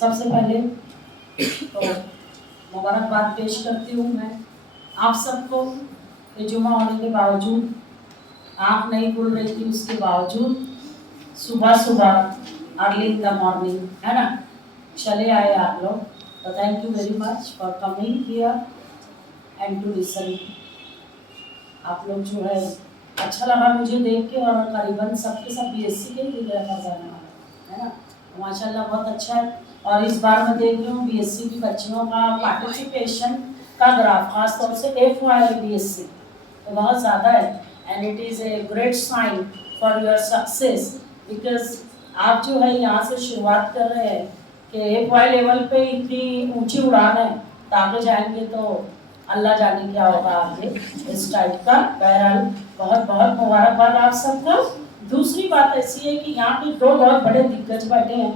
सबसे पहले तो मुबारकबाद पेश करती हूँ मैं आप सबको कि जुमा होने के बावजूद, आँख नहीं खुल रही थी उसके बावजूद सुबह सुबह अर्ली इन द मॉर्निंग, है ना, चले आए आप लोग। तो thank you very much for coming here and to listen. आप लोग जो है अच्छा लगा मुझे देख के, और करीबन सबके सब बीएससी के ही जाने वाला है ना, माशाल्लाह बहुत अच्छा है। और इस बार मैं देख रही हूँ बीएससी की बच्चियों का पार्टिसिपेशन का ग्राफ खास तौर से FY बीएससी तो बहुत ज़्यादा है, and it is a great sign for your success, because आप जो है यहाँ से शुरुआत कर रहे हैं कि FY लेवल पे इतनी ऊंची उड़ान है, तो आगे जाएंगे तो अल्लाह जाने क्या होगा आगे इस टाइप का। बहरहाल बहुत बहुत मुबारकबाद आप सबको। दूसरी बात ऐसी है कि यहाँ पे दो बहुत बड़े दिग्गज बैठे हैं,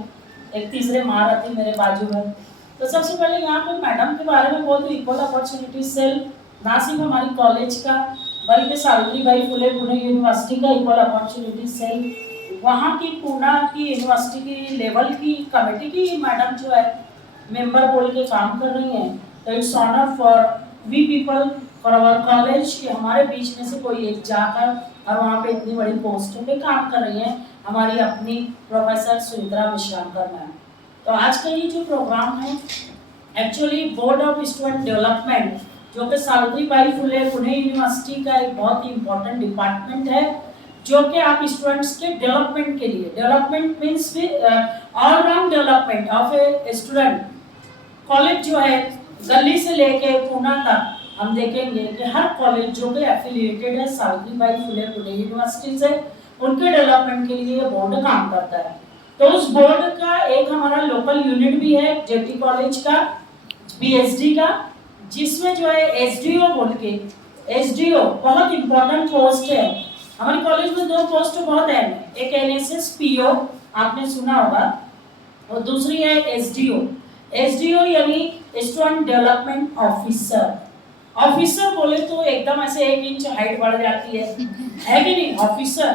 एक तीसरे महारथी मेरे बाजू में। तो सबसे पहले यहाँ पे मैडम के बारे में बोलूँ, इक्वल अपॉर्चुनिटी सेल ना सिर्फ हमारी कॉलेज का बल्कि सावित्रीबाई फुले पुणे यूनिवर्सिटी का इक्वल अपॉर्चुनिटी सेल, वहाँ की पूना की यूनिवर्सिटी की लेवल की कमेटी की मैडम जो है मेंबर बोल के काम कर रही हैं। तो it's honour for we people for our college कि हमारे बीच में से कोई एक जाकर और वहाँ पे इतनी बड़ी पोस्टों पे काम कर रही हैं हमारी अपनी प्रोफेसर सुमित्रा विश्रामकर मैम। तो आज का ये जो प्रोग्राम है actually board of student development, जो कि सावित्रीबाई फुले पुणे यूनिवर्सिटी का एक बहुत ही इम्पोर्टेंट डिपार्टमेंट है, जो कि आप स्टूडेंट्स के डेवलपमेंट के लिए, development means all round development of a student. College जो है गली से लेके पूना तक हम देखेंगे कि हर कॉलेज जो कि एफिलिएटेड है सावित्रीबाई फुले पुणे यूनिवर्सिटी से, उनके डेवलपमेंट के लिए बोर्ड काम करता है। तो उस बोर्ड का एक हमारा लोकल यूनिट भी है जेटी कॉलेज का BSD का, जिसमें जो है SDO बोल के, SDO बहुत इंपॉर्टेंट पोस्ट है। हमारे कॉलेज में दो पोस्ट बहुत है, एक NSS PO आपने सुना होगा, और दूसरी है SDO यानी स्टूडेंट डेवलपमेंट ऑफिसर। ऑफिसर बोले तो एकदम ऐसे 1 इंच हाइट बढ़ जाती है कि नहीं ऑफिसर।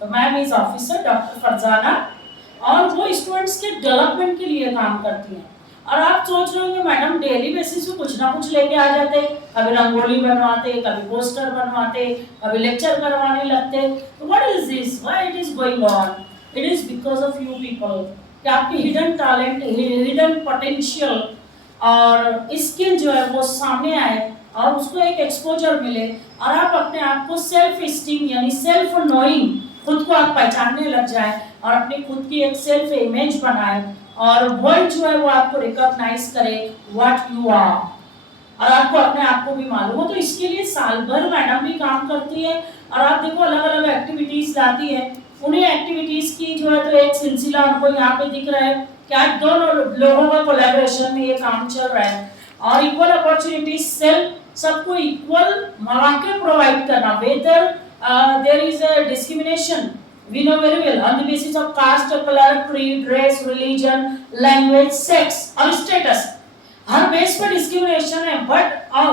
तो ma'am is officer doctor Farzana, और वो स्टूडेंट्स के डेवलपमेंट के लिए काम करती हैं। और आप सोच रहे होंगे मैडम डेली बेसिस पे कुछ ना कुछ लेके आ जाते, कभी रंगोली बनवाते, कभी पोस्टर बनवाते, कभी लेक्चर करवाने लगते। तो what is this, why it is going on? It is because of you people कि आपकी हिडन टैलेंट, हिडन पोटेंशियल और स्किल जो है वो सामने आए और उसको एक एक्सपोजर मिले, और आप अपने आप को सेल्फ स्टीम यानी सेल्फ नोइंग, खुद को आप पहचानने लग जाए और अपनी खुद की एक सेल्फ इमेज बनाए, और वर्ल्ड जो है वो आपको रिकॉग्नाइज करे व्हाट यू आर, और आपको अपने आप को भी मालूम हो। तो इसके लिए साल भर मैडम भी काम करती है, और आप देखो अलग अलग एक्टिविटीज लाती है। उन्हीं एक्टिविटीज की जो है तो एक सिलसिला हमको यहाँ पे दिख रहा है कि आज दोनों लोगों का कोलैबोरेशन में ये काम चल रहा है। और इक्वल अपॉर्चुनिटी सेल सबको इक्वल मौके प्रोवाइड करना, whether there is a discrimination we know very well on the basis of caste, color, creed, race, religion, language, sex और status, हर बेस पर डिस्क्रिमिनेशन है, but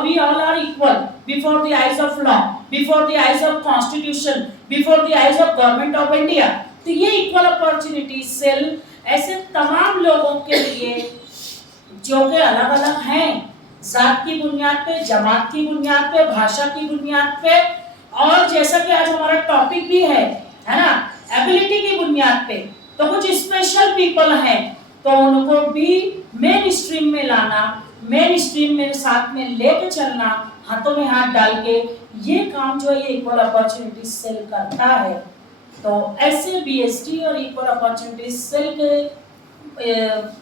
we all are equal before the eyes of law, before the eyes of constitution, before the eyes of government of India। तो ये equal opportunity cell ऐसे तमाम लोगों के लिए जो कि अलग अलग हैं, जात की बुनियाद पे, जमात की बुनियाद पे, भाषा की बुनियाद पे, और जैसा कि आज हमारा टॉपिक भी है ना, एबिलिटी की बुनियाद पे। तो कुछ स्पेशल पीपल हैं तो उनको भी मेन स्ट्रीम में लाना, मेन स्ट्रीम में साथ में लेके चलना, हाथों में हाथ डाल के, ये काम जो है ये इक्वल अपॉर्चुनिटी सेल करता है। तो ऐसे BSD और इक्वल अपॉर्चुनिटी सेल के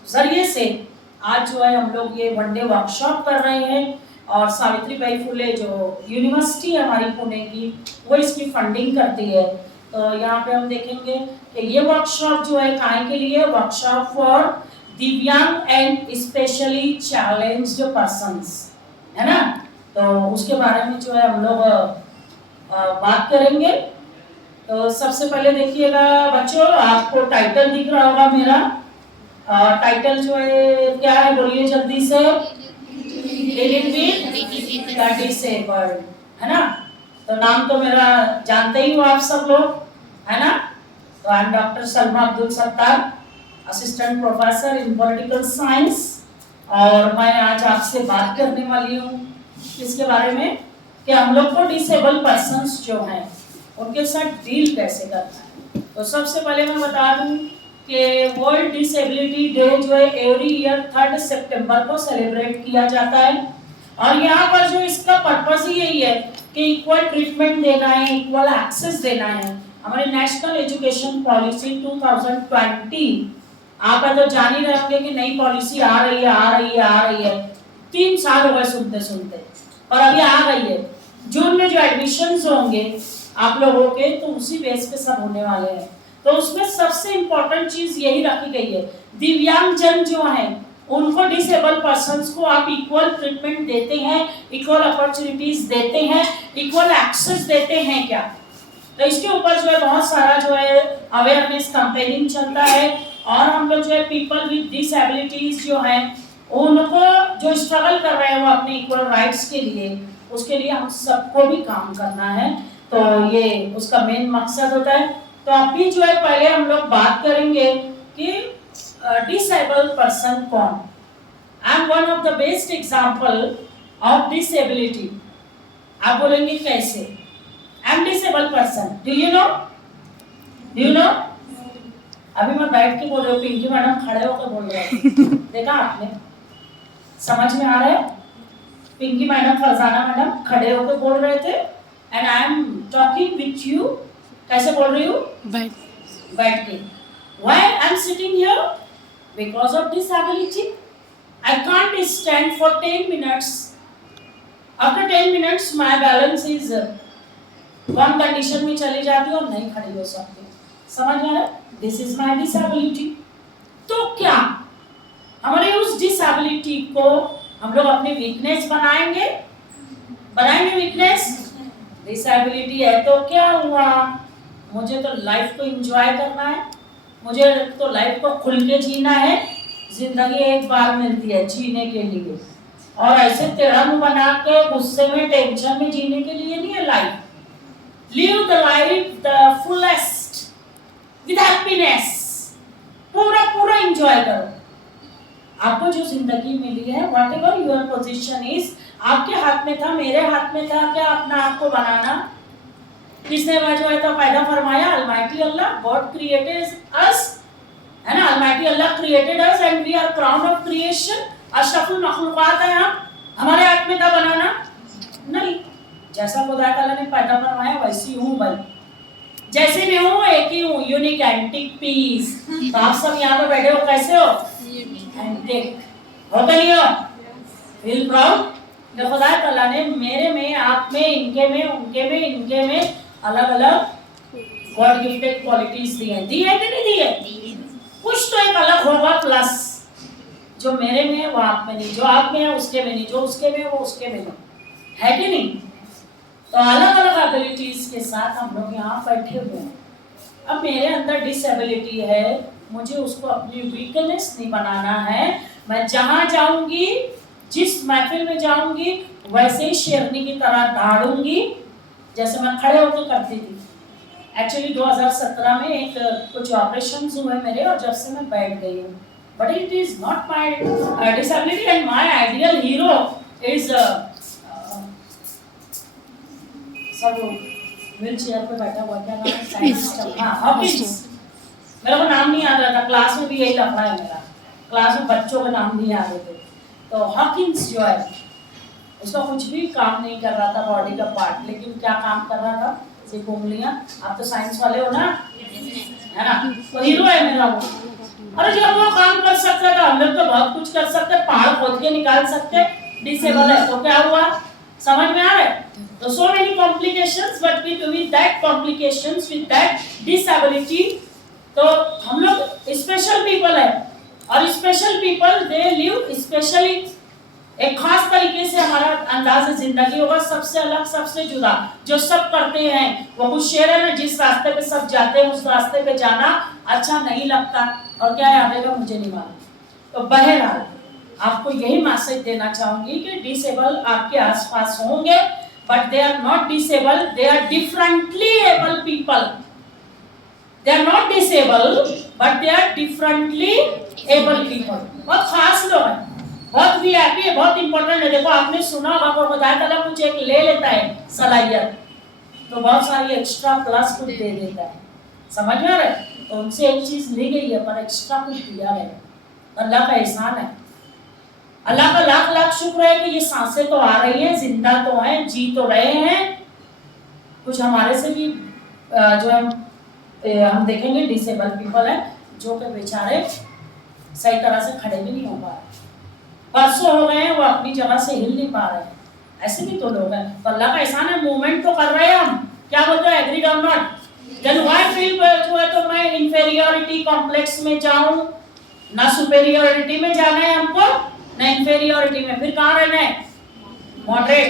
जरिए से आज जो है हम लोग ये वन डे वर्कशॉप कर रहे हैं, और सावित्रीबाई फुले जो यूनिवर्सिटी है हमारी पुणे की, वो इसकी फंडिंग करती है। तो यहाँ पे हम देखेंगे कि ये वर्कशॉप जो है काहे के लिए, वर्कशॉप फॉर दिव्यांग एंड स्पेशली चैलेंज्ड पर्संस, है ना। तो उसके बारे में जो है हम लोग बात करेंगे। तो सबसे पहले देखिएगा बच्चों, आपको टाइटल दिख रहा होगा मेरा, टाइटल जो है क्या है बोलिए जल्दी से, है ना। तो नाम तो मेरा जानते ही हो आप सब लोग, है ना। तो I am doctor Salma Abdul Sattar, assistant professor in political science, और मैं आज आपसे बात करने वाली हूँ इसके बारे में कि हम लोग को डिसेबल पर्सन्स जो हैं उनके साथ डील कैसे करना है। तो सबसे पहले मैं बता दूं कि वर्ल्ड डिसेबिलिटी डे जो है एवरी ईयर 3 सितंबर को सेलिब्रेट किया जाता है, और यहाँ पर जो इसका पर्पस ही यही है कि इक्वल ट्रीटमेंट देना है, इक्वल एक्सेस देना है। हमारे नेशनल एजुकेशन पॉलिसी 2020, आप तो जान ही रहे होंगे कि नई पॉलिसी आ रही है 3 साल हो गए सुनते सुनते, और अभी आ गई है। जून में जो एडमिशन्स होंगे आप लोगों के, तो उसी बेस पे सब होने वाले हैं। तो उसमें सबसे इम्पोर्टेंट चीज यही रखी गई है, दिव्यांगजन जो हैं उनको, डिसेबल पर्सन्स को आप इक्वल ट्रीटमेंट देते हैं, इक्वल अपॉर्चुनिटीज देते हैं, इक्वल एक्सेस देते हैं क्या। तो इसके ऊपर जो है बहुत सारा जो है अवेयरनेस कैंपेनिंग चलता है, और हम लोग जो है पीपल विद डिसेबिलिटीज जो हैं उनको जो स्ट्रगल कर रहे हैं वो अपने इक्वल राइट्स के लिए, उसके लिए हम सबको भी काम करना है। तो ये उसका मेन मकसद होता है। तो अभी जो है पहले हम लोग बात करेंगे कि डिसेबल पर्सन कौन। I am one of the best example of disability. आप बोलेंगे कैसे? आई am disable person, do you know? अभी मैं बैठ के बोल रही हूँ, पिंकी मैडम खड़े होकर बोल रहे हैं। देखा आपने? समझ में आ रहा है? पिंकी मैडम, फरजाना मैडम खड़े होकर बोल रहे थे, and I am talking with you. कैसे बोल रही हूँ? बैठ के। Why I am sitting here? Because of disability. I can't stand for 10 minutes. After 10 minutes, my balance is one condition में चली जाती है और नहीं खड़ी हो सकती। समझ में आ रहा है? This is my disability. तो क्या हमारे उस डिसेबिलिटी को हम लोग अपनी वीकनेस बनाएंगे वीकनेस? डिसेबिलिटी है तो क्या हुआ, मुझे तो लाइफ को एंजॉय करना है, मुझे तो लाइफ को खुल के जीना है। जिंदगी एक बार मिलती है जीने के लिए, और ऐसे टेढ़ा मुंह बना के गुस्से में टेंशन में जीने के लिए नहीं है life. Live the life the fullest with happiness, पूरा एंजॉय करो। आपको जो जिंदगी मिली है, what ever your position is, आपके हाथ में था, मेरे हाथ में था क्या अपना आप को बनाना? किसने जो है तो पैदा फरमाया? Almighty Allah. God created us, है ना? Almighty Allah created us and we are crown of creation. अशरफुल मखलूकात है हम, हमारे हाथ में था बनाना? नहीं। जैसा खुदा ताला ने पैदा फरमाया वैसी हूँ भाई, जैसे मैं हूँ एक ही हूँ, यूनिक एंटिक पीस। तो आप सब यहाँ पे बैठे हो, कैसे हो? एंटिक हो तो नहीं हो? फील प्राउड कि खुदा ताला ने मेरे में, आप में, इनके में, उनके में, इनके में अलग अलग गॉड गिफ्टेड क्वालिटीज दी है कि नहीं दी है? कुछ तो एक अलग होगा प्लस, जो मेरे में है वो आप में नहीं, जो आप में है उसके में नहीं, जो उसके में है वो उसके में नहीं, है कि नहीं? तो अलग अलग एबिलिटीज के साथ हम लोग यहाँ बैठे हुए हैं। अब मेरे अंदर डिसेबिलिटी है, मुझे उसको अपनी वीकनेस नहीं बनाना है। मैं जहाँ जाऊंगी, जिस महफिल में जाऊंगी, वैसे ही शेरनी की तरह दौड़ूंगी जैसे मैं खड़े होकर करती थी। एक्चुअली 2017 में एक कुछ ऑपरेशंस हुए मेरे, और जब से मैं बैठ गई हूँ। But it is not my disability, and my ideal hero is सब व्हील चेयर पे बैठा हुआ, क्या नाम है? साइंटिस्ट। हाँ, हॉकिंस। मेरे को नाम नहीं याद रहा था, क्लास में भी यही लफड़ा है मेरा, क्लास में बच्चों के नाम नहीं याद थे। तो हॉकिंस जो है उसका कुछ भी काम नहीं कर रहा था बॉडी का पार्ट, लेकिन क्या काम कर रहा था? सिर्फ उंगलियां। आप तो साइंस वाले हो ना, है ना? तो हीरो है मेरा वो। अरे जब वो काम कर सकता था, हम लोग तो बहुत कुछ कर सकते, पहाड़ खोद के निकाल सकते। डिसेबल है तो क्या हुआ? समझ में आ रहा है? तो so many complications, but with that complications, with that disability, तो हम लोग स्पेशल पीपल है, और special people they live specially. एक खास तरीके से हमारा अंदाज जिंदगी होगा, सबसे अलग, सबसे जुदा। जो सब करते हैं वो कुछ शेर है ना, जिस रास्ते पे सब जाते हैं उस रास्ते पे जाना अच्छा नहीं लगता, और क्या याद आएगा मुझे नहीं मालूम। तो बहरहाल आपको यही मैसेज देना चाहूंगी कि डिसेबल आपके आसपास होंगे, but they are not disable, they are differently able people. They are not disable but they are differently able people. बहुत खास लोग हैं, बहुत वीआईपी है, बहुत इंपॉर्टेंट है। देखो आपने सुना होगा, आपको बताया था कुछ एक ले लेता है सलाहियत तो बहुत सारी एक्स्ट्रा प्लस कुछ दे देता है, समझ में आ रहा है? तो उनसे एक चीज ली गई है पर एक्स्ट्रा कुछ दिया है। अल्लाह का एहसान है, अल्लाह का लाख लाख शुक्र है कि ये सांसें तो आ रही हैं, जिंदा तो हैं, जी तो रहे हैं। कुछ हमारे से भी जो हम देखेंगे डिसेबल पीपल है जो कि बेचारे सही तरह से खड़े भी नहीं हो पा रहे, परसों हो गए हैं वो अपनी जगह से हिल नहीं पा रहे हैं, ऐसे भी तो लोग हैं। तो अल्लाह का एहसान है, मूवमेंट तो कर रहे हैं हम, क्या बोलते हैं, एग्री और नॉट। देन व्हाई फील जो है तो मैं इंफीरियरिटी कॉम्प्लेक्स में जाऊं, ना सुपेरियरिटी में जाना है हमको ना इंफीरियरिटी में, फिर कहाँ रहना है, मॉडरेट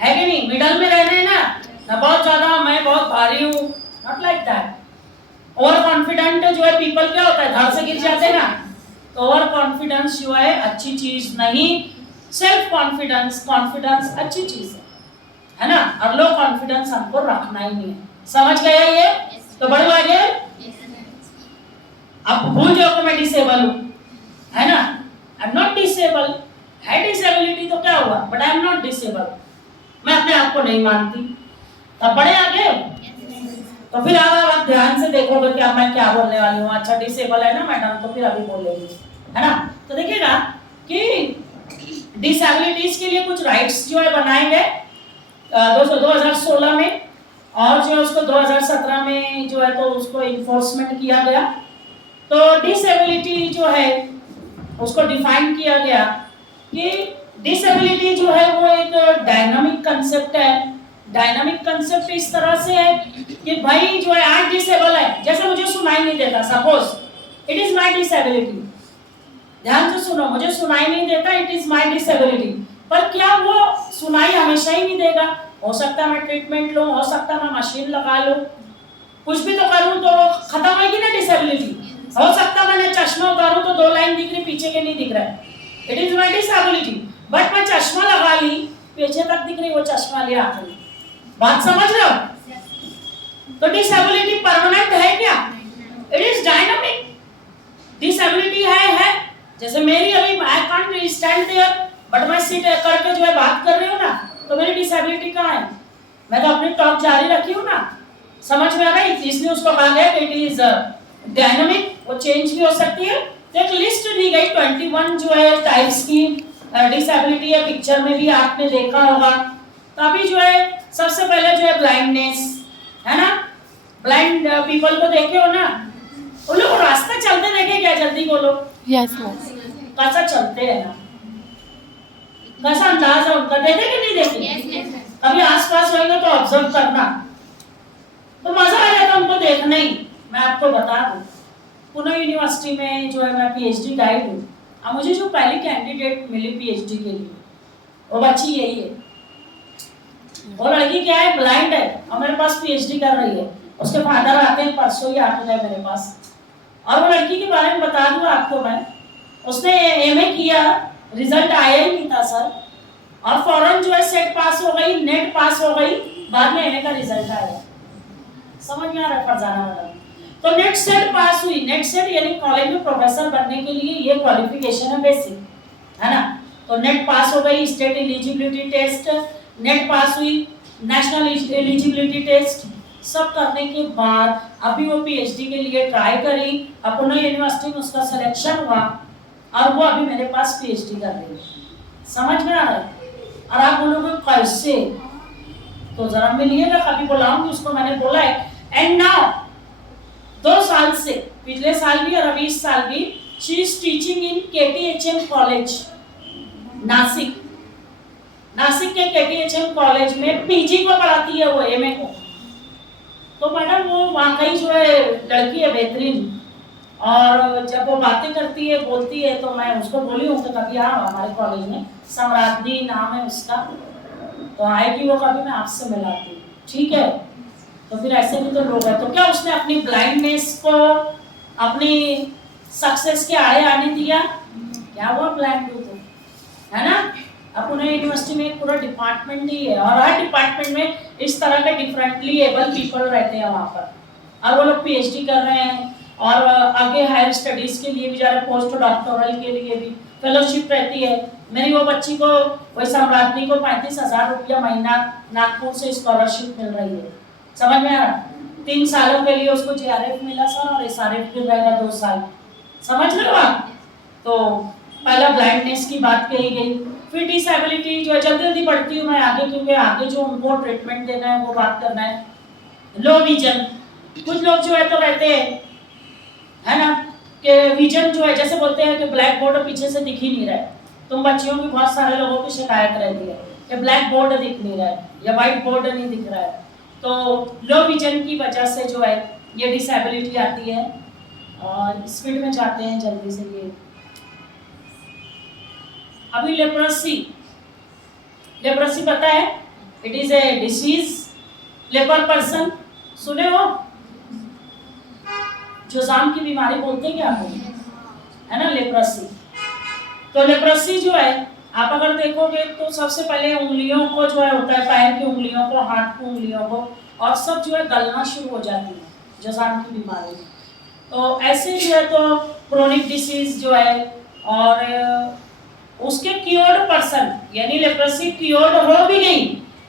है कि नहीं, मिडल में रहना है ना बहुत ज्यादा मैं बहुत भारी हूँ, not like that. Over confident जो है पीपल क्या होता है, धड़ से गिर जाते हैं ना, तो ओवर कॉन्फिडेंस जो है अच्छी चीज नहीं, सेल्फ कॉन्फिडेंस अच्छी चीज है ना, और लो कॉन्फिडेंस हमको रखना ही नहीं है, समझ गए ये? तो बढ़ो आगे। अब भूल जाओ कि मैं डिसेबल हूँ, है ना, आई एम नॉट डिसेबल, है डिसेबिलिटी तो क्या हुआ, but I am not disable, मैं अपने आप को नहीं मानती। तब बढ़े आगे, तो फिर आप ध्यान से देखोगे कि अब मैं क्या बोलने वाली हूँ। अच्छा डिसेबल है ना मैडम, तो फिर अभी बोलेंगे, है ना। तो देखिएगा कि डिसेबिलिटीज के लिए कुछ राइट्स जो है बनाए गए 2016 में, और जो है उसको 2017 में जो है तो उसको इन्फोर्समेंट किया गया। तो डिसेबिलिटी जो है उसको डिफाइन किया गया कि डिसेबिलिटी जो है वो एक डायनामिक कंसेप्ट है। डायनामिक कंसेप्ट इस तरह से है कि भाई जो है आज डिसेबल है, जैसे मुझे सुनाई नहीं देता, suppose it is my disability, ध्यान से सुनो, मुझे सुनाई नहीं देता, इट इज माय डिसेबिलिटी। पर क्या वो सुनाई हमेशा ही नहीं देगा, हो सकता है मैं ट्रीटमेंट लूं, हो सकता है मैं मशीन लगा लूं, कुछ भी तो करूं तो खत्म होगी ना डिसेबिलिटी। हो सकता है मैंने चश्मा उतारूं तो 2 लाइन दिख रही, पीछे के नहीं दिख रहा है, it is my disability. But मैं चश्मा लगा ली, पीछे तक दिख रही, वो चश्मा लिया आखिरी, बात समझ रहे हो? तो डिसेबिलिटी परमानेंट है क्या, इट इज डायनामिक। डिसेबिलिटी है जैसे मेरी अभी I can't stand there but मैं सिट करके जो है बात कर रही हूँ ना, तो मेरी डिसेबिलिटी कहाँ है, मैं तो अपनी टॉक जारी रखी हूँ ना, समझ में आ रहा है? इसलिए उसको कहा गया कि इट इज डायनामिक, वो चेंज भी हो सकती है। तो एक लिस्ट दी गई 21 जो है टाइप्स की डिसेबिलिटी है, पिक्चर में भी आपने देखा होगा। तो अभी जो है सबसे पहले जो है ब्लाइंडनेस है ना, ब्लाइंड पीपल को देखे हो ना, वो लोग रास्ता चलते देखे क्या, जल्दी बोलो, यस कैसा चलते हैं ना, कैसा अंदाज है उनका, देखे कि नहीं देखे? कभी आसपास होंगे तो ऑब्जर्व करना, तो मजा आ जाता उनको देखना ही। मैं आपको बता दूं, पुणे यूनिवर्सिटी में जो है मैं पीएचडी गाइड हूँ, अब मुझे जो पहली कैंडिडेट मिली पीएचडी के लिए वो बच्ची यही है, वो लड़की क्या है, ब्लाइंड है और मेरे पास पीएचडी कर रही है। उसके फादर आते हैं, परसों ही आते हैं मेरे पास, और वो लड़की के बारे में बता दूं आपको मैं, उसने एमए किया, रिजल्ट आया ही नहीं था सर, और फौरन जो है सेट पास हो गई, नेट पास हो गई, बाद में एमए का रिजल्ट आया, समझ में आ रहा है फरजाना वाला। तो नेट सेट पास हुई, नेट सेट यानी कॉलेज में प्रोफेसर बनने के लिए ये क्वालिफिकेशन है बेसिक, है ना। तो नेट पास हो गई, स्टेट एलिजिबिलिटी टेस्ट नेट पास हुई, नेशनल एलिजिबिलिटी टेस्ट सब करने के बाद अभी वो पीएचडी के लिए ट्राई करी, पुणे यूनिवर्सिटी में उसका सिलेक्शन हुआ और वो अभी मेरे पास पीएचडी कर रही है, समझ में आ रहा है? और आप बोलोगे कैसे, तो जरा मिलिएगा, कभी बुलाऊंगी उसको, मैंने बोला है। एंड नाउ 2 साल से, पिछले साल भी और अभी इस साल भी, she is teaching in KTHM college Nashik, Nashik के केटीएचएम कॉलेज में पीजी को पढ़ाती है वो, एमए को। तो मैडम वो वाकई जो है लड़की है बेहतरीन, और जब वो बातें करती है बोलती है तो मैं उसको बोली हूँ कि कभी आओ हमारे कॉलेज में, सम्राज्ञी नाम है उसका, तो आएगी वो, कभी मैं आपसे मिलाती हूँ, ठीक है? तो फिर ऐसे भी तो लोग हैं, तो क्या उसने अपनी ब्लाइंडनेस को अपनी सक्सेस के आड़े आने दिया? क्या हुआ ब्लाइंड हो तो, है ना। अब पुणे यूनिवर्सिटी में एक पूरा डिपार्टमेंट ही है, और हर डिपार्टमेंट में इस तरह के डिफरेंटली एबल पीपल रहते हैं वहाँ पर, और वो लोग पीएचडी कर रहे हैं और आगे हायर स्टडीज के लिए भी जा रहे हैं, पोस्ट डॉक्टोरल के लिए भी फेलोशिप रहती है। मेरी वो बच्ची को, वही सम्राटनी को 35,000 रुपया महीना नागपुर से स्कॉलरशिप मिल रही है। समझ में आ रहा? 3 सालों के लिए उसको जेआरएफ मिला सर और एसआरएफ फिर रहेगा 2 साल। समझ रहे हो आप? तो पहला ब्लाइंडनेस की बात कही गई, फिर डिसेबिलिटी जो है, जल्दी जल्दी बढ़ती हूँ मैं आगे क्योंकि आगे जो उनको ट्रीटमेंट देना है वो बात करना है। लो विजन, कुछ लोग जो है तो रहते हैं, है ना, कि विजन जो है जैसे बोलते हैं कि ब्लैक बोर्ड पीछे से दिख ही नहीं रहा है। तुम बच्चियों की बहुत सारे लोगों की शिकायत रहती है कि ब्लैक बोर्ड दिख नहीं रहा है या व्हाइट बोर्ड नहीं दिख रहा है। तो लो विजन की वजह से जो है ये डिसेबिलिटी आती है। और स्पीड में जाते हैं जल्दी से। ये अभी लेप्रोसी, लेप्रोसी पता है? It is a disease, leper person सुने हो? जुज़ाम की बीमारी बोलते हैं क्या आपको, है ना, लेप्रोसी। तो लेप्रोसी जो है आप अगर देखोगे तो सबसे पहले उंगलियों को जो है होता है, पैर की उंगलियों को, हाथ की उंगलियों को, और सब जो है गलना शुरू हो जाती है जुज़ाम की बीमारी। तो ऐसे जो है तो क्रोनिक डिसीज जो है, और उसके क्योर्ड पर्सन, यानी लेप्रोसी क्योर्ड हो भी गई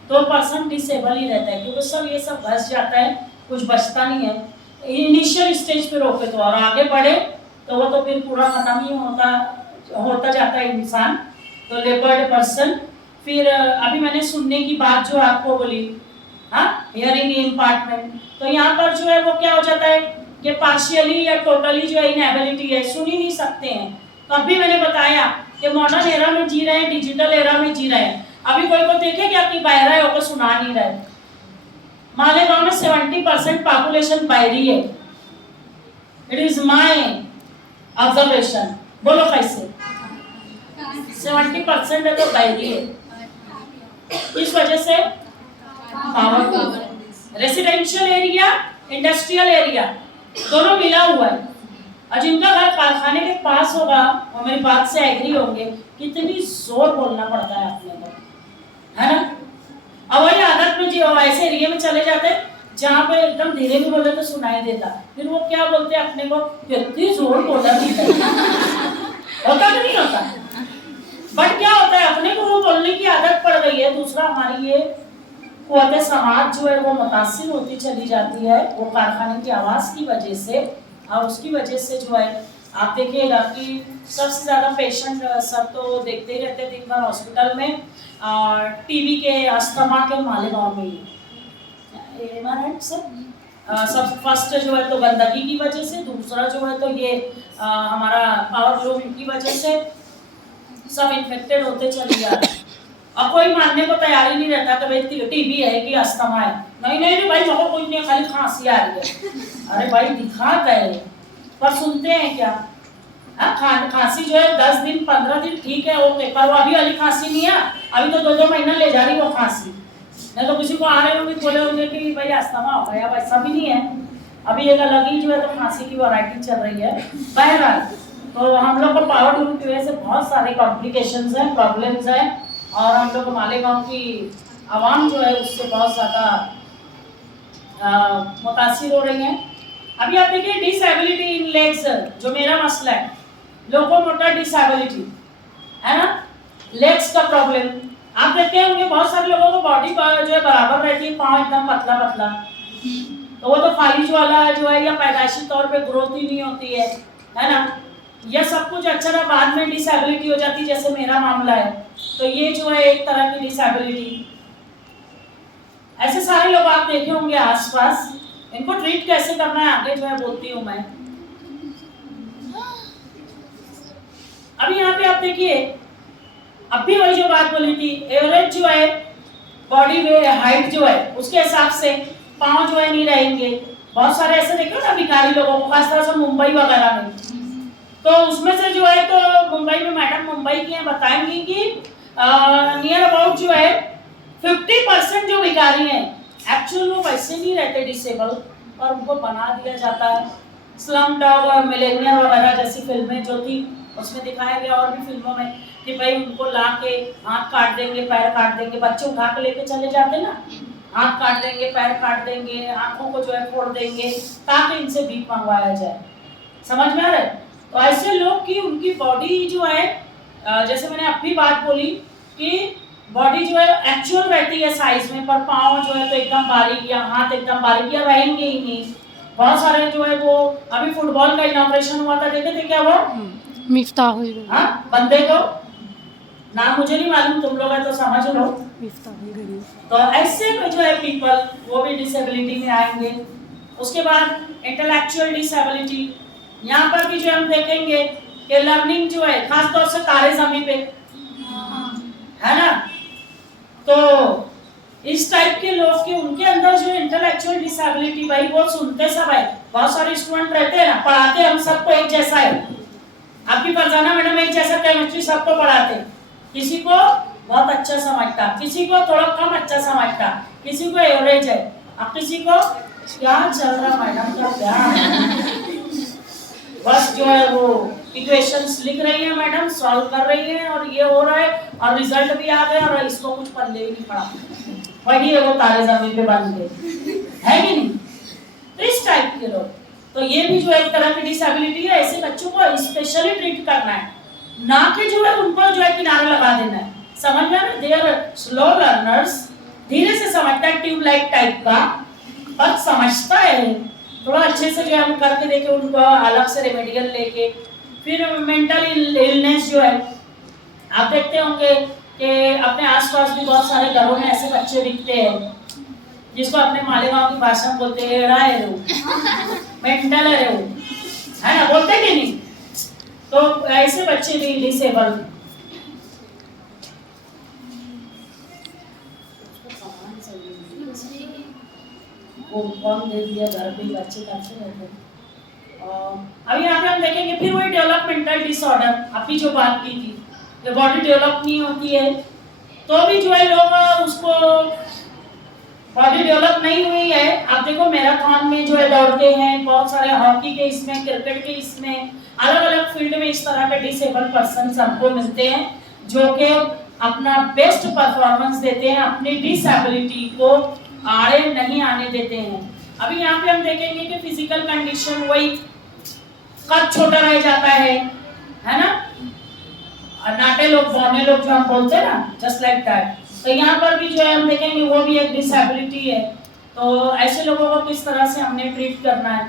तो पर्सन डिसेबल ही रहता है, क्योंकि सब ये सब घस जाता है, कुछ बचता नहीं है। इनिशियल स्टेज पे रोके तो, और आगे बढ़े तो वो तो फिर पूरा खत्म ही होता जाता है इंसान। तो लेपर्ड पर्सन। फिर अभी मैंने सुनने की बात जो आपको बोली, हाँ, हियरिंग इम्पार्टमेंट, तो यहाँ पर जो है वो क्या हो जाता है कि पार्शियली या टोटली जो है इनएबिलिटी है, सुन ही नहीं सकते हैं। तो अभी मैंने बताया कि मॉडर्न एरा में जी रहे हैं, डिजिटल एरा में जी रहे हैं। अभी कोई को देखे क्या कि बहरा है होकर सुना नहीं रहे? मालेगांव में 70% पॉपुलेशन बहरी है। It is my observation. बोलो कैसे? 70% है तो बहरी है। इस वजह से power, residential area, industrial area दोनों मिला हुआ है। और जिनका घर कारखाने के पास होगा वो मेरी बात से एग्री होंगे, कितनी जोर बोलना पड़ता है अपने को, है ना। अब वही आदत में जो ऐसे एरिया में चले जाते हैं जहाँ पे एकदम धीरे भी बोले तो सुनाई देता, फिर वो क्या बोलते हैं अपने को, कितनी जोर बोला होता कि नहीं होता? बट क्या होता है, अपने को वो बोलने की आदत पड़ गई है। दूसरा, हमारी ये कुव्वत समाज जो है वो मुतासिर होती चली जाती है वो कारखाने की आवाज़ की वजह से। और उसकी वजह से जो है आप देखिएगा कि सबसे ज़्यादा पेशेंट सब तो देखते ही रहते दिन भर हॉस्पिटल में, और टीबी के, अस्थमा के मालेगांव में ही सब फर्स्ट जो है तो गंदगी की वजह से, दूसरा जो है तो ये हमारा पावर ग्लोब की वजह से सब इन्फेक्टेड होते चले जा रहे हैं। अब कोई मानने को तैयार ही नहीं रहता कि भाई टीबी है कि अस्थमा है। नहीं नहीं भाई, मेरे को कुछ नहीं, खाली खांसी आ रही है। अरे भाई दिखा गए पर सुनते हैं क्या? खांसी जो है 10 दिन 15 दिन ठीक है, ओके, पर वो अभी वाली खांसी नहीं है, अभी तो 2-2 महीना ले जा रही वो खांसी। नहीं तो किसी को आ रहे होंगे, बोले होंगे कि भाई अस्थमा हो गया, वैसा भी नहीं है। अभी एक अलग ही जो है तो खांसी की वैरायटी चल रही है। बहरहाल, तो हम लोग को पावर टूल की वजह से बहुत सारे कॉम्प्लिकेशंस हैं, प्रॉब्लम्स हैं, और हम लोग को मालेगांव की आवाम जो है उससे बहुत ज़्यादा मुतासिर हो रही हैं। अभी आप देखिए डिसेबिलिटी इन लेग्स, जो मेरा मसला है, लोकोमोटर डिसेबिलिटी, है ना, लेग्स का प्रॉब्लम। आप देखते होंगे बहुत सारे लोगों को बॉडी जो है बराबर रहती है, पाँव एकदम पतला पतला, तो वो तो फालिज वाला जो है या पैदाइशी तौर पे ग्रोथ ही नहीं होती है ना। यह सब कुछ अच्छा ना, बाद में डिसेबिलिटी हो जाती है, जैसे मेरा मामला है। तो ये जो है एक तरह की डिसेबिलिटी। ऐसे सारे लोग आप देखे होंगे आसपास, इनको ट्रीट कैसे करना है आगे जो है बोलती हूँ मैं। अभी यहाँ पे आप देखिए, अब भी वही जो बात बोली थी, एवरेज जो है बॉडी वे हाइट जो है उसके हिसाब से पाँव जो है नहीं रहेंगे। बहुत सारे ऐसे देखे ना भिखारी लोगों को, खासतौर से मुंबई वगैरह में, तो उसमें से जो है तो मुंबई में, मैडम मुंबई की हैं, बताएंगी कि नियर अबाउट जो है 50% जो भिखारी हैं एक्चुअल वो वैसे नहीं रहते डिसेबल, और उनको बना दिया जाता है। स्लम डॉग, मिलेनियर वगैरह जैसी फिल्में जो थी उसमें दिखाया गया, और भी फिल्मों में, कि भाई उनको ला के हाथ काट देंगे, पैर काट देंगे, बच्चे उठा के लेके चले जाते ना, हाथ काट देंगे, पैर काट देंगे, आंखों को जो है फोड़ देंगे ताकि इनसे भीख मंगवाया जाए। समझ में आ रहा है? तो ऐसे लोग की उनकी बॉडी जो है जैसे मैंने अपनी बात बोली कि बॉडी जो है एक्चुअल रहती है साइज में, पर पाँव जो है तो एकदम बारीक या हाथ एकदम बारीक या रहेंगे ही नहीं। बहुत सारे जो है वो अभी फुटबॉल का इनॉग्रेशन हुआ था, देखे थे क्या वो मिफ्ताह हाँ बंदे को नाम मुझे नहीं मालूम, तुम लोग है तो समझ लो। तो ऐसे में जो है पीपल वो भी डिसेबिलिटी में आएंगे। उसके बाद इंटेलेक्चुअल डिसेबिलिटी, यहाँ पर भी जो हम देखेंगे कि लर्निंग जो है खासतौर से तारे ज़मीं पे है ना, तो इस टाइप के लोग के उनके अंदर जो इंटेलेक्चुअल डिसेबिलिटी, भाई वो सुनते सब है, बहुत सारे स्टूडेंट रहते हैं ना, पढ़ाते हम सबको एक जैसा है। आपकी फरजाना मैडम एक जैसा केमिस्ट्री सबको पढ़ाते, किसी को बहुत अच्छा समझता, किसी को थोड़ा कम अच्छा समझता, किसी को एवरेज है, अब किसी को क्या चल रहा मैडम का क्या बस जो है वो इक्वेशंस लिख रही है मैडम, सॉल्व कर रही है और ये हो रहा है और रिजल्ट भी आ गया और इसको कुछ पल्ले ही नहीं पड़ा, वही है वो तारे ज़मीन पे बन गए, है कि नहीं? तो इस टाइप के लोग, तो ये भी जो एक तरह की डिसेबिलिटी है। ऐसे बच्चों को स्पेशली ट्रीट करना है, ना कि जो है उनको जो है किनारे लगा देना है। समझ में? दे आर स्लो लर्नर्स, धीरे से समझता है, ट्यूबलाइट टाइप का, पर समझता है थोड़ा अच्छे से जो है हम करके देखे उनको अलग से रेमेडियल लेके। फिर मेंटल इलनेस जो है आप देखते होंगे कि अपने आसपास भी बहुत सारे घरों में ऐसे बच्चे दिखते हैं जिसको अपने मालेगांव की भाषा में बोलते हैं एड़ा है रो, मेंटल है वो, है ना, बोलते कि नहीं? तो ऐसे बच्चे भी डिसेबल। वो कौन दे दिया, घर पे बच्चे कैसे रहते हैं। अभी यहाँ पे हम देखेंगे फिर वही डेवलपमेंटल डिसऑर्डर, अभी जो बात की थी, जब बॉडी डेवलप नहीं होती है तो भी जो है लोग उसको, बॉडी डेवलप नहीं हुई है। आप देखो मैराथन में जो है दौड़ते हैं, बहुत सारे हॉकी के इसमें, क्रिकेट के इसमें, अलग अलग फील्ड में इस तरह के डिसेबल पर्सन सबको मिलते हैं जो कि अपना बेस्ट परफॉर्मेंस देते हैं, अपनी डिसेबिलिटी को आड़े नहीं आने देते हैं। अभी यहाँ पे हम देखेंगे कि फिजिकल कंडीशन वही, कद छोटा रह जाता है ना, नाटे लोग, बौने लोग जो हम बोलते हैं ना, जस्ट लाइक दैट। तो यहाँ पर भी जो है हम देखेंगे वो भी एक डिसेबिलिटी है। तो ऐसे लोगों को किस तरह से हमने ट्रीट करना है।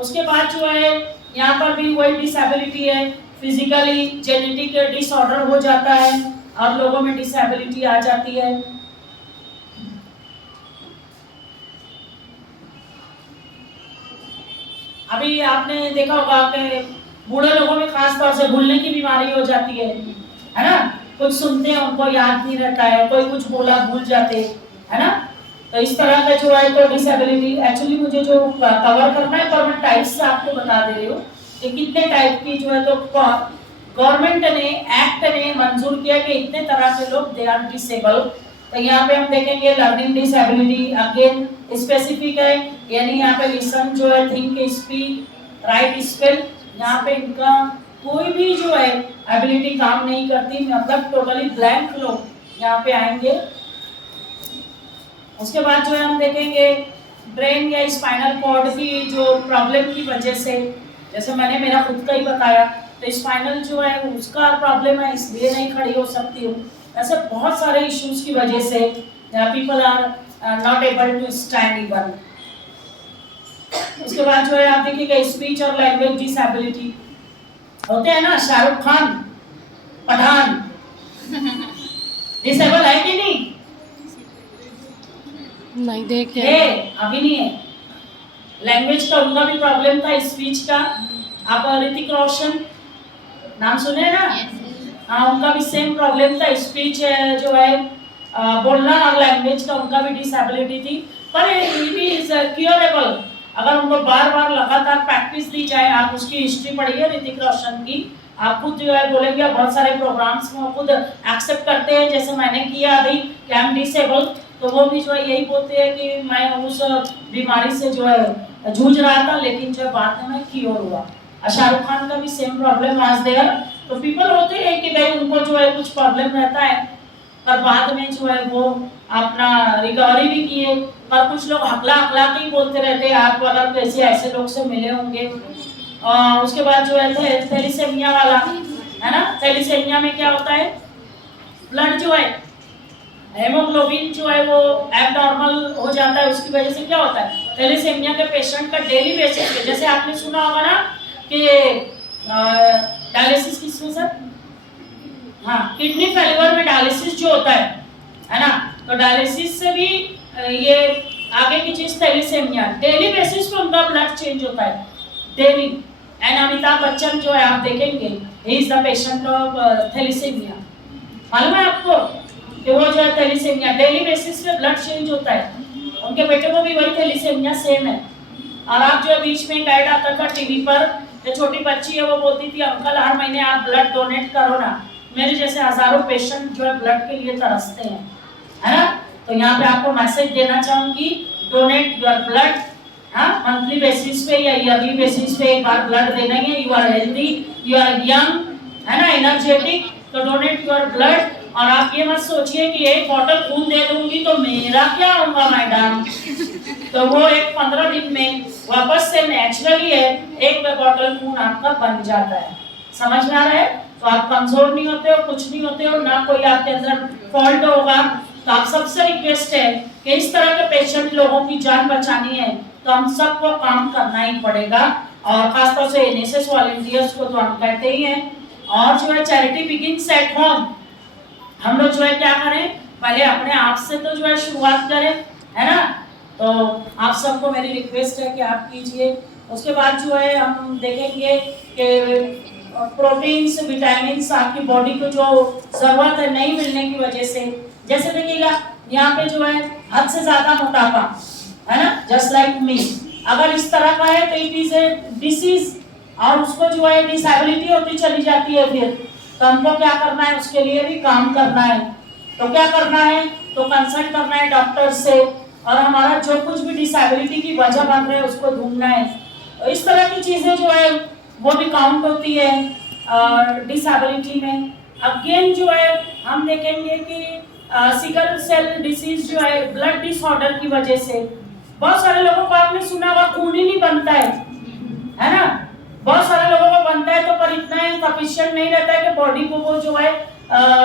उसके बाद जो है यहाँ पर भी वही डिसेबिलिटी है, फिजिकली जेनेटिक डिसऑर्डर हो जाता है और लोगों में डिसेबिलिटी आ जाती है। अभी आपने देखा होगा कि बूढ़े लोगों में खास तौर से भूलने की बीमारी हो जाती है ना, कुछ सुनते हैं उनको याद नहीं रहता है, कोई कुछ बोला भूल जाते, है ना। तो इस तरह का जो है तो डिसेबिलिटी, एक्चुअली मुझे जो कवर करना है पर मैं टाइप्स आपको बता दे रही हूँ कि कितने टाइप की जो है तो गवर्नमेंट ने, एक्ट ने मंजूर किया कि इतने तरह के लोग दे आर डिसेबल। तो यहाँ पे हम देखेंगे लर्निंग डिसेबिलिटी अगेन स्पेसिफिक है, यानी यहाँ पे लिसन जो है, थिंक, स्पीक, राइट, स्पेल, यहाँ पे इनका कोई भी जो है एबिलिटी काम नहीं करती, मतलब टोटली ब्लैंक लोग यहाँ पे आएंगे। उसके बाद जो है हम देखेंगे ब्रेन या स्पाइनल कॉर्ड की जो प्रॉब्लम की वजह से, जैसे मैंने मेरा खुद का ही बताया, तो स्पाइनल जो है उसका प्रॉब्लम है इसलिए नहीं खड़ी हो सकती हूँ। ऐसे बहुत सारे इश्यूज की वजह से people are not able to stand even. उसके बाद जो है आप देखिएगा स्पीच और लैंग्वेज डिसेबिलिटी होते हैं ना, शाहरुख खान, पठान डिसेबल है कि नहीं? नहीं देखे अभी नहीं है। लैंग्वेज का उनका भी प्रॉब्लम था, स्पीच का। आप ऋतिक रोशन नाम सुने ना? हाँ, उनका भी सेम प्रॉब्लम था, स्पीच जो है बोलना और लैंग्वेज का उनका भी डिसेबिलिटी थी, पर इट इज क्योरेबल अगर उनको बार बार लगातार प्रैक्टिस दी जाए। आप उसकी हिस्ट्री पढ़िए ऋतिक रोशन की, आप खुद जो है बोलेंगे, बहुत सारे प्रोग्राम्स में वो खुद एक्सेप्ट करते हैं, जैसे मैंने किया अभी कि आई एम डिसेबल, तो वो भी जो है यही बोलते हैं कि मैं उस बीमारी से जो है जूझ रहा था, लेकिन जो बाद में क्योर हुआ। शाहरुख खान का भी सेम प्रॉब्लम आज देयर। तो पीपल होते हैं कि भाई उनको जो है कुछ प्रॉब्लम रहता है, पर बाद में जो है वो अपना रिकवरी भी किए। पर कुछ लोग हकला हकला के ही बोलते रहते हैं, आप अगर कैसे ऐसे लोग से मिले होंगे। उसके बाद जो है थैलीसीमिया वाला है ना, थैलीसीमिया में क्या होता है, ब्लड जो है हेमोग्लोबिन जो है वो एबनॉर्मल हो जाता है। उसकी वजह से क्या होता है, थैलीसीमिया के पेशेंट का डेली बेसिस पे, जैसे आपने सुना होगा ना कि डायलिसिस किसमें सर, हाँ किडनी फेलिवर में डायलिसिस जो होता है ना, तो डायलिसिस से भी ये आगे की चीज थैलीसीमिया, डेली बेसिस पे उनका ब्लड चेंज होता है डेली। एंड अमिताभ बच्चन जो है आप देखेंगे, he is the patient of thalassemia. मालूम है आपको कि वो जो है थैलीसीमिया डेली बेसिस पे ब्लड चेंज होता है, उनके बेटे को भी वही थैलीसीमिया सेम है। और आप जो बीच में एक ऐड आता था टीवी पर, जो छोटी बच्ची है वो बोलती थी अंकल हर महीने आप ब्लड डोनेट करो ना, मेरे जैसे हजारों पेशेंट जो है ब्लड के लिए तरसते हैं, है ना। तो यहाँ पे आपको मैसेज देना चाहूंगी, डोनेट योर ब्लड, हाँ मंथली बेसिस पे या ईयरली बेसिस पे एक बार ब्लड देना ही है। You are healthy, you are young, है ना, एनर्जेटिक, तो डोनेट योर ब्लड। और आप ये मत सोचिए कि एक बॉटल खून दे दूंगी तो मेरा क्या होगा मैडम, तो वो एक 15 दिन में वापस से नेचुरली है एक बॉटल खून आपका बन जाता है। समझ में आ रहा है? तो आप कमजोर नहीं होते हो, कुछ नहीं होते हो, ना कोई आपके अंदर फॉल्ट होगा। तो आप सबसे रिक्वेस्ट है कि इस तरह के पेशेंट लोगों की जान बचानी है तो हम सबको काम करना ही पड़ेगा। और खासतौर से एनएसएस वॉलंटियर्स को तो हम कहते ही हैं। और जो है चैरिटी बिगिंस एट होम, हम लोग जो है क्या करें, पहले अपने आप से तो जो है शुरुआत करें, है ना। तो आप सबको मेरी रिक्वेस्ट है कि आप कीजिए। उसके बाद जो है हम देखेंगे कि प्रोटीन्स विटामिन्स आपकी बॉडी को जो जरूरत है नहीं मिलने की वजह से, जैसे देखिएगा यहाँ पे जो है हद से ज्यादा मोटापा, है ना, जस्ट लाइक मी, अगर इस तरह का है तो इट इज ए डिसीज, और उसको जो है डिसेबिलिटी होती चली जाती है। फिर तो हमको क्या करना है, उसके लिए भी काम करना है। तो क्या करना है, तो कंसल्ट करना है डॉक्टर से, और हमारा जो कुछ भी डिसेबिलिटी की वजह बन रहा है उसको ढूंढना है। तो इस तरह की चीजें जो है वो भी काउंट होती है डिसेबिलिटी में। अगेन जो है हम देखेंगे कि सिकल सेल डिसीज जो है ब्लड डिसऑर्डर की वजह से बहुत सारे लोगों को आपने सुना होगा खून ही नहीं बनता है ना, बहुत सारे लोगों को बनता है तो पर इतना सफिशिएंट नहीं रहता है कि बॉडी को वो जो है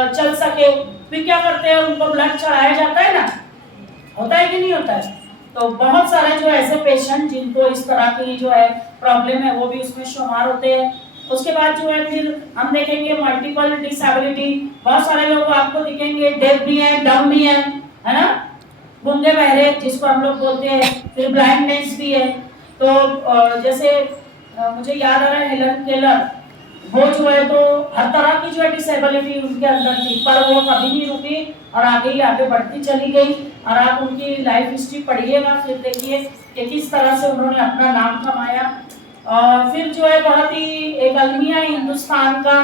चल सके। फिर क्या करते हैं, उनको ब्लड चढ़ाया जाता है ना, होता है कि नहीं होता है। तो बहुत सारे जो ऐसे पेशेंट जिनको इस तरह की जो है प्रॉब्लम है वो भी उसमें शुमार होते हैं। उसके बाद जो है फिर हम देखेंगे मल्टीपल डिसेबिलिटी, बहुत सारे लोग आपको दिखेंगे डेफ भी है, डम भी है ना, गूंगे बहरे जिसको हम लोग बोलते हैं, फिर ब्लाइंडनेस भी है। तो जैसे मुझे याद आ रहा है हेलन केलर, वो जो है तो हर तरह की जो है डिसेबिलिटी उनके अंदर थी, पर वो कभी नहीं रुकी और आगे ही आगे बढ़ती चली गई। और आप उनकी लाइफ हिस्ट्री पढ़िएगा, फिर देखिए कि किस तरह से उन्होंने अपना नाम कमाया। और फिर जो है बहुत ही एक अलमिया है हिंदुस्तान का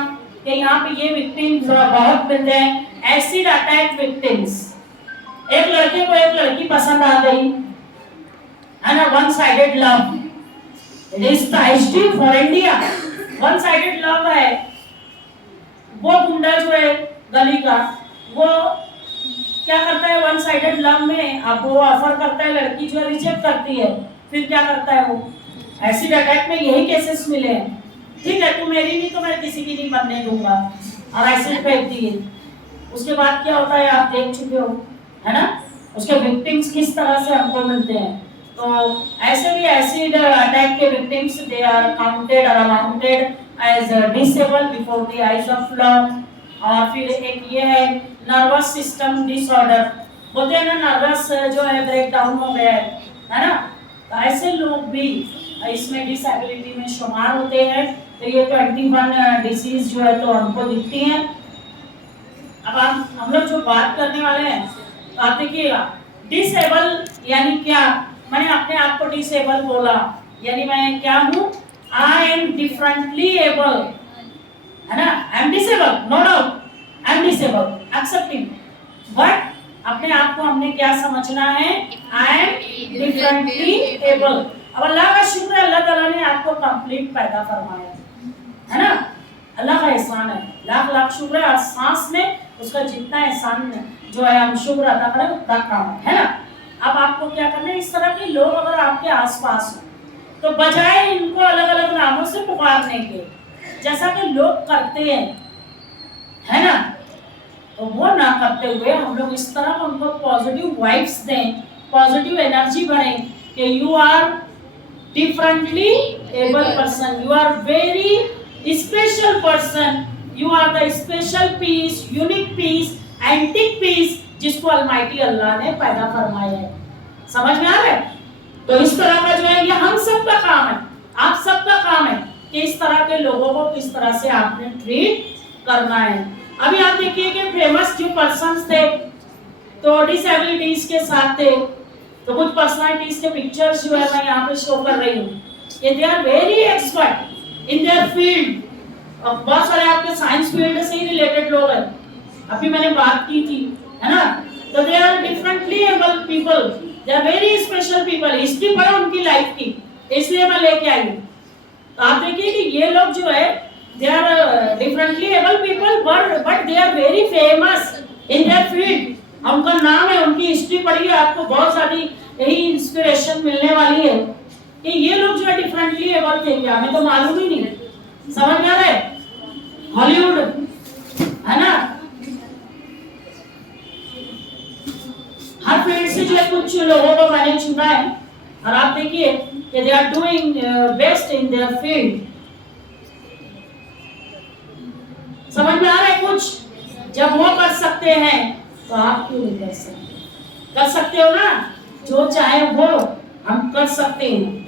कि यहाँ पे ये विक्टिम्स बहुत मिलते हैं, एसिड अटैक विक्टिम्स। एक लड़के को एक लड़की पसंद आ गई है ना, one sided love, it is the history for India, one sided love है। वो गुंडा जो है गली का, वो क्या करता है वन साइडेड लव में, अब वो ऑफर करता है, लड़की जो है रिजेक्ट करती है, फिर क्या करता है वो, एसिड अटैक में यही केसेस मिले हैं। ठीक है तू मेरी नहीं तो मैं किसी की नहीं बनने दूंगा, और एसिड फेंक दिए। उसके बाद क्या होता है आप देख चुके हो, है ना, उसके विक्टिम्स किस तरह से हमको मिलते हैं। तो ऐसे भी एसिड अटैक के विक्टिम्स दे आर काउंटेड और amounted as disable before the eyes of law. और फिर एक ये है नर्वस सिस्टम डिसऑर्डर, बोलते हैं ना नर्वस जो है ब्रेक डाउन हो गया है ना, तो ऐसे लोग भी इसमें डिसेबिलिटी में शुमार होते हैं। तो ये 21 डिसीज जो है तो हमको दिखती हैं। अब हम लोग जो बात करने वाले हैं तो आप देखिएगा, डिसेबल यानी क्या, मैंने अपने आप को डिसेबल बोला, यानी मैं क्या हूँ, आई एम डिफरेंटली एबल, है ना, I am disable, no doubt I am disable, accepting, but अपने आप को हमने क्या समझना है, आई एम डिफरेंटली एबल। अब अल्लाह का शुक्र है, अल्लाह ताला ने आपको कंप्लीट पैदा फरमाया है ना, अल्लाह का एहसान है, लाख लाख शुक्र है। सांस में उसका जितना एहसान जो है हम शुक्र अदा करें उतना काम है ना। अब आपको क्या करना है, इस तरह के लोग अगर आपके आसपास हो तो बजाय इनको अलग अलग नामों से पुकारने के, जैसा कि लोग करते हैं, है ना, तो वो ना करते हुए हम लोग इस तरह उनको पॉजिटिव वाइब्स दें, पॉजिटिव एनर्जी भरें कि you are differently able person, you are very special person, you are the special piece, unique piece, antique piece जिसको अलमाइटी अल्लाह ने पैदा फरमाया है। समझ में आ रहा है? तो इस तरह का जो है ये हम सब का काम है, आप सब का काम है कि इस तरह के लोगों को किस तरह से आपने ट्रीट करना है। अभी आप देखिए कि फेमस जो पर्सन्स थे तो डिसेबिलिटीज के साथ थे, तो कुछ पर्सनालिटीज के पिक्चर्स जो है मैं यहाँ पे शो कर रही हूँ कि they are very expert in their field. और बहुत सारे आपके साइंस फील्ड से ही रिलेटेड लोग हैं, अभी मैंने बात की थी, है ना। तो they are differently able people, they are very special people. History पढ़ो उनकी लाइफ की, इसलिए मैं लेके आई हूँ। तो आप देखिए कि ये लोग जो है they are differently able people but they are very famous in their field। उनका नाम है, उनकी हिस्ट्री पढ़िए, आपको बहुत सारी यही इंस्पिरेशन मिलने वाली है कि ये लोग जो है डिफरेंटली एबल थे, क्या हमें तो मालूम ही नहीं। समझ में आ रहा है? हॉलीवुड है ना, हर फील्ड से जो है कुछ लोगों को मैंने चुना है और आप देखिए कि they are doing best in their field। समझ में आ रहा है कुछ? जब वो कर सकते हैं तो आप क्यों नहीं कर सकते? कर सकते हो ना, जो चाहे वो हम कर सकते हैं।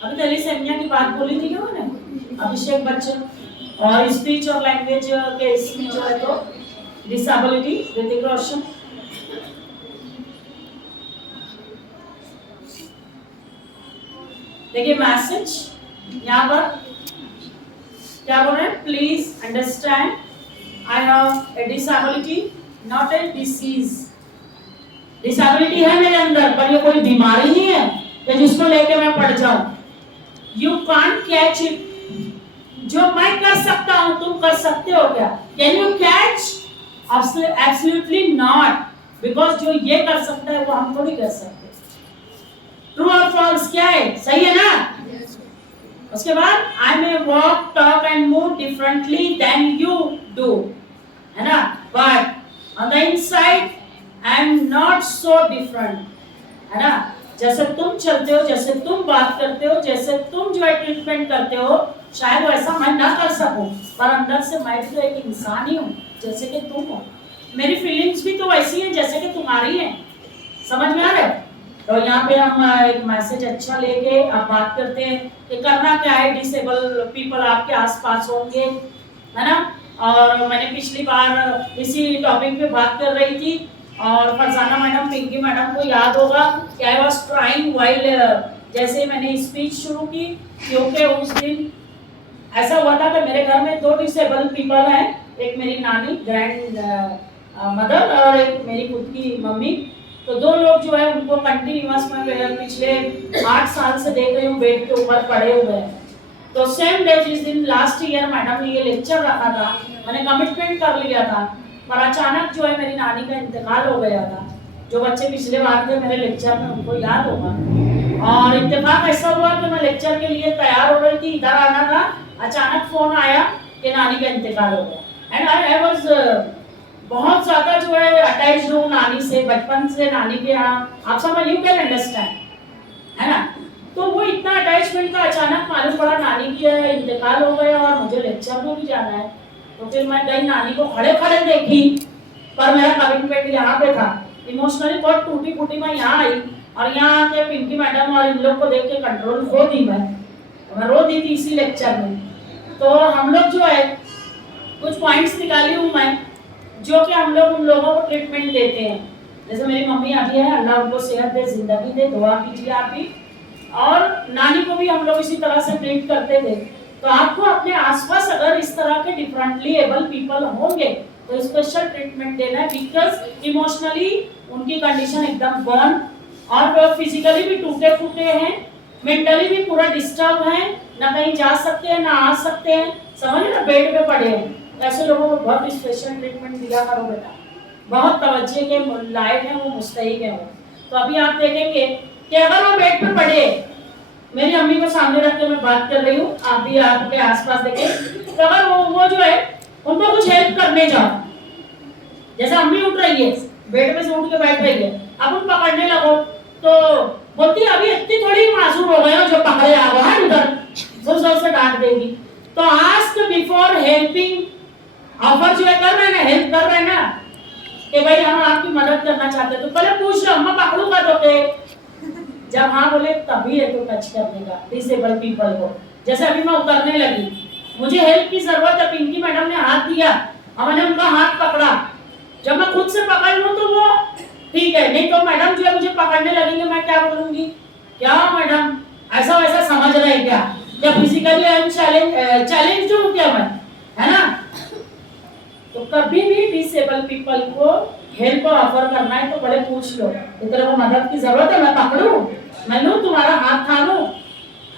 अभी दिल्ली सेमिया की बात बोली थी ना मैंने, अभिषेक बच्चन, और स्पीच और लैंग्वेज के इसमें जो है तो डिसेबिलिटी ऋतिक रोशन। देखिए मैसेज यहाँ पर क्या बोल रहे हैं, please understand I have a disability not a disease. Disability है मेरे अंदर पर ये कोई बीमारी नहीं है कि जिसको लेके मैं पड़ जाऊं। You can't catch it. जो मैं कर सकता हूं तुम कर सकते हो क्या? Can you catch? Absolutely not, because जो ये कर सकता है वो हम थोड़ी कर सकते। ट्रू और फॉल्स क्या है? सही है ना? उसके बाद I may walk talk and move differently than you do, है ना, but on the inside I am not so different, है ना। जैसे तुम चलते हो, जैसे तुम बात करते हो, जैसे तुम जो है ट्रीटमेंट करते हो, शायद वैसा मैं ना कर सकूं, पर अंदर से मैं भी तो एक इंसान ही हूँ जैसे कि तुम हो। मेरी फीलिंग्स भी तो वैसी हैं जैसे कि तुम्हारी हैं। समझ में आ रहा है? तो यहाँ पे हम एक मैसेज अच्छा लेके आप बात करते हैं कि करना क्या है। डिसेबल पीपल आपके आसपास होंगे, है ना। और मैंने पिछली बार इसी टॉपिक पे बात कर रही थी और फरजाना मैडम, पिंकी मैडम को याद होगा कि आई वाज ट्राइंग व्हाइल, जैसे मैंने स्पीच शुरू की, क्योंकि उस दिन ऐसा हुआ था कि मेरे घर में 2 डिसेबल पीपल हैं, एक मेरी नानी ग्रैंड मदर और एक मेरी खुद की मम्मी। तो 2 लोग जो है उनको कंटिन्यूअस मैं पिछले 8 साल से देख रही हूँ बेड के ऊपर पड़े हुए हैं। तो सेम डे जिस दिन लास्ट ईयर मैडम ने ये लेक्चर रखा था, मैंने कमिटमेंट कर लिया था, पर अचानक जो है मेरी नानी का इंतकाल हो गया था। जो बच्चे पिछले बार थे मेरे लेक्चर में उनको याद होगा। और इत्तेफाक ऐसा हुआ कि मैं लेक्चर के लिए तैयार हो रही थी, इधर आना था, अचानक फोन आया कि नानी का इंतकाल हो गया। एंड आई वाज बहुत ज्यादा जो है अटैच्ड हूँ नानी से, बचपन से नानी के यहाँ, आप समझ यू कैन अंडरस्टैंड, है ना। तो वो इतना अटैचमेंट का अचानक मालूम पड़ा नानी की इंतकाल हो गया और मुझे लेक्चर में भी जाना है। तो फिर मैं गई, नानी को खड़े खड़े देखी, पर मेरा कमिटमेंट यहाँ पे था। इमोशनली बहुत टूटी फूटी मैं यहाँ आई और यहाँ आके पिंकी मैडम और इन लोग को देख के कंट्रोल खो दी। मैं रो दी थी इसी लेक्चर में। तो हम लोग जो है कुछ पॉइंट्स निकाली हूँ मैं, जो कि हम लोग उन लोगों को ट्रीटमेंट देते हैं। जैसे मेरी मम्मी अभी है, अल्लाह उनको सेहत दे, जिंदगी दे, दुआ कीजिए आप भी। और नानी को भी हम लोग इसी तरह से ट्रीट करते थे। तो आपको अपने आसपास अगर इस तरह के डिफरेंटली एबल पीपल होंगे तो स्पेशल ट्रीटमेंट देना है बिकॉज इमोशनली उनकी कंडीशन एकदम बर्न और फिजिकली भी टूटे फूटे हैं, मेंटली भी पूरा डिस्टर्ब हैं, ना कहीं जा सकते हैं ना आ सकते हैं, समझ ना बेड पे पड़े हैं। ऐसे लोगों को बहुत स्पेशल ट्रीटमेंट दिया करो बेटा, बहुत तवज्जो के लायक हैं वो, मुस्तहिक है वो। तो अभी आप देखेंगे कि अगर वो बेड पे पड़े, मेरी अम्मी को सामने रख के मैं बात कर रही हूँ, आप भी आपके आसपास देखें, तो अगर वो जो है उनको कुछ हेल्प करने जाओ, जैसे अम्मी उठ रही है बेड पे से उठ के बैठ रही है, अब उन पकड़ने लगो तो बोलती अभी इतनी थोड़ी मासूम हो गए हो जो पकड़े आ गए हैं उधर, जोर जोर से डांट देगी। तो आस्क बिफोर हेल्पिंग, ऑफर जो है कर रहे हैं ना, हेल्प कर रहे हैं ना कि भाई हम आपकी मदद करना चाहते हैं, तो पहले पूछ लो अम्मा पकड़ूंगा तो के, जब हाँ बोले तभी है तो टच करने का डिसेबल पीपल को। जैसे अभी मैं उतरने लगी, मुझे हेल्प की जरूरत है, पिंकी मैडम ने हाथ दिया और मैंने उनका हाथ पकड़ा, जब मैं खुद से पकड़ लूं तो वो ठीक है, नहीं तो मैडम जो है मुझे पकड़ने लगेंगे, मैं क्या बोलूंगी, क्या मैडम ऐसा वैसा समझ रहे हैं क्या, या फिजिकली आई एम चैलेंज हूं क्या मैं, है ना। तो कभी भी डिसेबल पीपल को हेल्प ऑफर करना है तो बड़े पूछ लो, तेरे को मदद की जरूरत है, मैं पकड़ूं, मैं लूं तुम्हारा हाथ थामूं,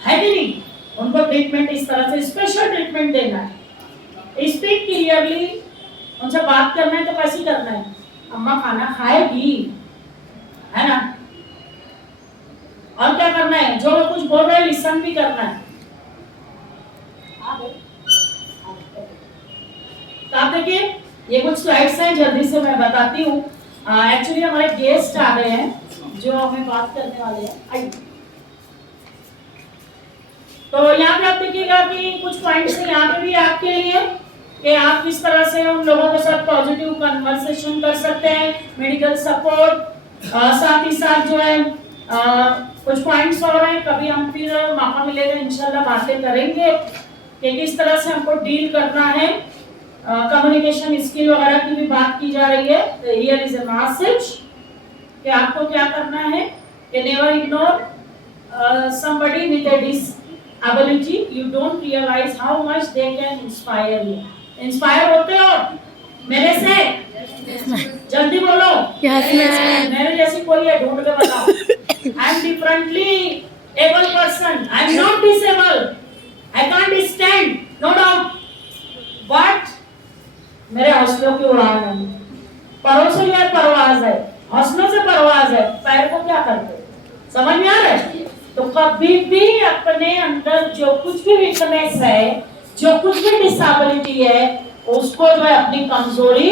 है कि नहीं। उनको ट्रीटमेंट इस तरह से स्पेशल ट्रीटमेंट देना है, स्पीक क्लियरली, उनसे बात करना है तो कैसे करना है, अम्मा खाना खाएगी, है ना, और क्या करना है, जो कुछ बोल रहे हैं लिसन भी करना है। तो आप देखिए ये कुछ स्लाइड्स हैं, जल्दी से मैं बताती हूँ। एक्चुअली हमारे गेस्ट आ रहे हैं जो हमें बात करने वाले हैं, आइए। तो यहाँ पे आप देखिएगा कि कुछ पॉइंट्स हैं यहाँ पे भी आपके लिए कि आप किस तरह से उन लोगों के साथ पॉजिटिव कन्वर्सेशन कर सकते हैं, मेडिकल सपोर्ट, साथ ही साथ जो है कुछ पॉइंट्स और हैं, कभी हम फिर मौका मिलेगा इंशाल्लाह बातें करेंगे कि किस तरह से हमको डील करना है, कम्युनिकेशन स्किल वगैरह की भी बात की जा रही है। हियर इज अ मैसेज कि आपको क्या करना है कि never ignore somebody with a disability, you don't realise how much they can inspire you. Inspire होते हो मेरे से, जल्दी बोलो, मेरे जैसी कोई है ढूंढ के बताओ। I am differently able person, I am not disable, I can't stand, no doubt, but मेरे हौसलों की उड़ान है, परों से यह परवाज है, हौसलों से परवाज है, पैर को क्या करते, समझ में आ रहा है। तो कभी भी अपने अंदर जो कुछ भी वीकनेस है, जो कुछ भी डिसेबिलिटी है, उसको जो है अपनी कमजोरी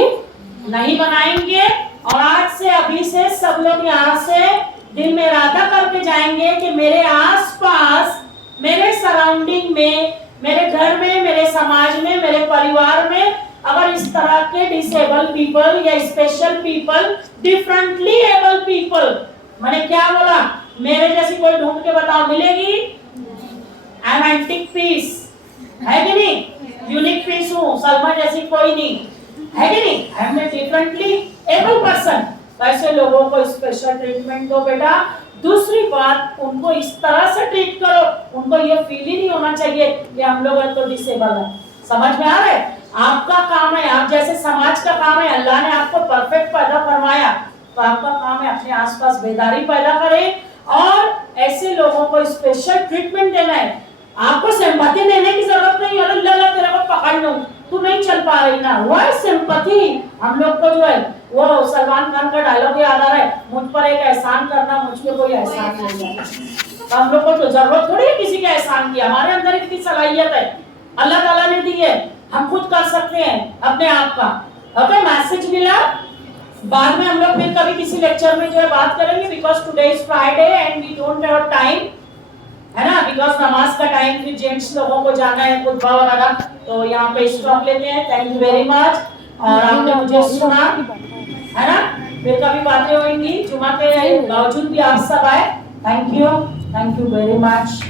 नहीं बनाएंगे। और आज से अभी से सब लोग यहाँ से दिल में इरादा करके जाएंगे कि मेरे आसपास, मेरे सराउंडिंग में, मेरे घर में, मेरे समाज में, मेरे परिवार में अगर इस तरह के डिसेबल पीपल या special people, differently able people, मैंने क्या बोला, मेरे जैसी कोई ढूंढ के बताओ, मिलेगी। आई एम एंटिक पीस, है कि नहीं, यूनिक पीस हूँ, सलमा जैसी कोई नहीं, है कि नहीं, I am a differently able person. ऐसे लोगों को स्पेशल ट्रीटमेंट दो बेटा। दूसरी बात, उनको इस तरह से ट्रीट करो, उनको ये फील ही नहीं होना चाहिए कि हम लोग तो डिसेबल है। समझ में आ रहा है, आपका काम है, आप जैसे समाज का काम है, अल्लाह ने आपको परफेक्ट पैदा फरमाया, तो आपका काम है अपने आसपास बेदारी पैदा करें और ऐसे लोगों को स्पेशल ट्रीटमेंट देना है। आपको सिंपैथी देने की जरूरत नहीं, अरे अल्लाह तेरे को पकड़ लूं, तू नहीं चल पा रही ना, वो है सिंपैथी। हम लोग को जो है वो सलमान खान का डायलॉग याद आ रहा है, मुझ पर एक एहसान करना, मुझ पे कोई एहसान नहीं है। तो हम लोग को तो जरूरत थोड़ी है किसी का एहसान की, हमारे अंदर इतनी सलाहियत है, अल्लाह ताला ने दी है, हम खुद कर सकते हैं अपने आप का। ओके, मैसेज मिला। बाद में हम लोग फिर कभी किसी लेक्चर में जो है बात करेंगे, because today is Friday and we don't have time, है ना, बिकॉज नमाज का टाइम, फिर जेंट्स लोगों को जाना है खुतबा वगैरह, तो यहाँ पे स्टॉप लेते हैं। थैंक यू वेरी मच, और आपने मुझे सुना, है ना, फिर कभी बातें होंगी, जुमा के बावजूद भी आप सब आए। Thank you very much.